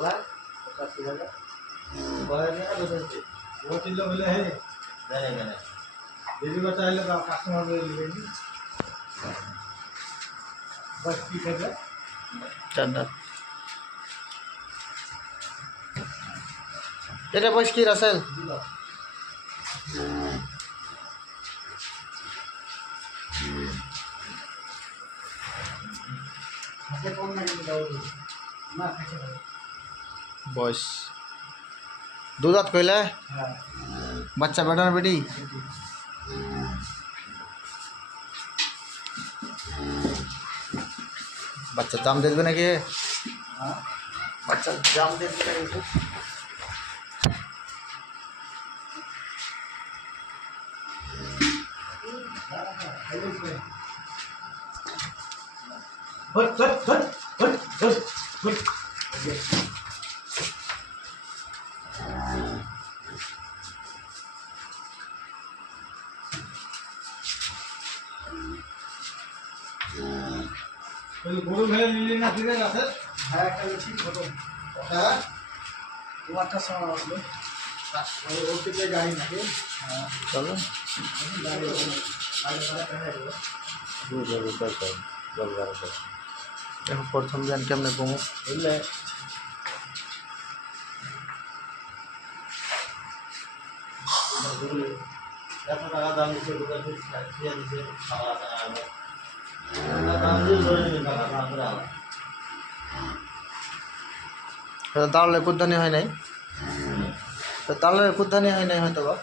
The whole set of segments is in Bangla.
वो चिल्लो बोले है दीदी बताए लोग कस्टमर बोले लेंगे बस ठीक है চারটা এটা বয়স কি রাসেল বয়স দুধাত কইলে বাচ্চা বেটা না বেটি বাচ্চার দাম দেখবে নাকি বাচ্চার দাম দেখবে নাকি গরু ভেড়া নিলে না ফিরে গেছে হ্যাঁ একটা ঠিক হতো হ্যাঁ তোমারটা সময় আসলো ওর থেকে গাড়ি নাকি হ্যাঁ চলো গাড়ি এখন প্রথম দিন কেমনে কমু বুঝলে 100 টাকা দাম দিচ্ছে দোকান থেকে দিয়ে দিচ্ছে খাওয়া দাম দিয়ে ধরে নিয়ে টাকা দাম করে আলা তাহলে কুদ্দানি হয় নাই তো তাহলে কুদ্দানি হয় নাই হয়তো বা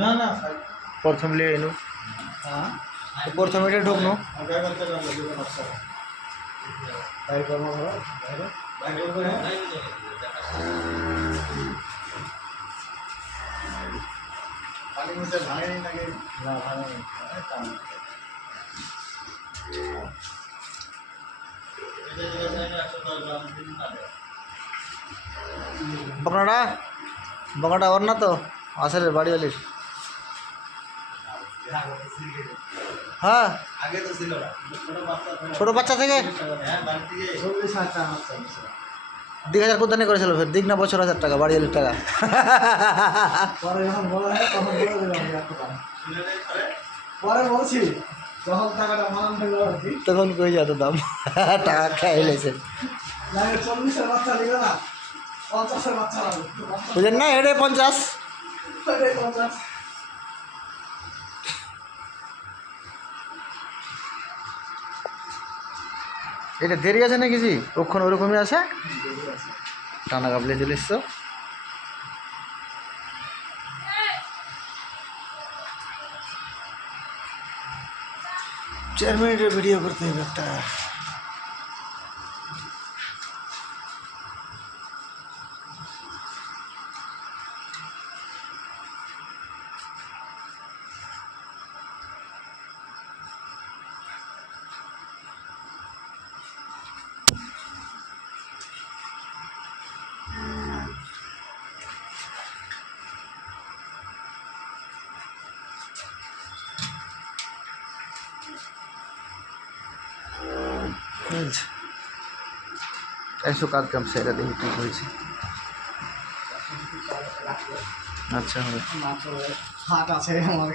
না না প্রথম লিয়ে এনু হ্যাঁ প্রথম এটা ঢুকনো পানি মধ্যে ভাঙে নি নাকি না ভাঙে নি বকনাটা বকনাটা ওর না তো আসলে বাড়িওয়ালির হ্যাঁ আগে তো ছিল না ছোট বাচ্চা থেকে হ্যাঁ বাড়ি থেকে 40,000 টাকা আছে 10,000 কুদ্দানি করেছিল ফের দিক না বছর 1000 টাকা বাড়িওয়ালির টাকা পরে যখন বলা হয় তখন বলে দিলাম যে এত টাকা পরে বলছি যখন টাকাটা মান হলো আর কি তখন কই যত দাম টাকা খাইলেছে না 40 এর বাচ্চা নিবে না 50 এর বাচ্চা লাগবে বুঝেন না এটা 50 এটা দেরি আছে না কিছু ওখানে ওরকমই আছে টানা কাবলে চলে এসছো 4 মিনিটের ভিডিও করতে হবে একটা ऐसो काज काम सेरा देखी ठीक হয়েছে আচ্ছা হবে হাট আছে আমার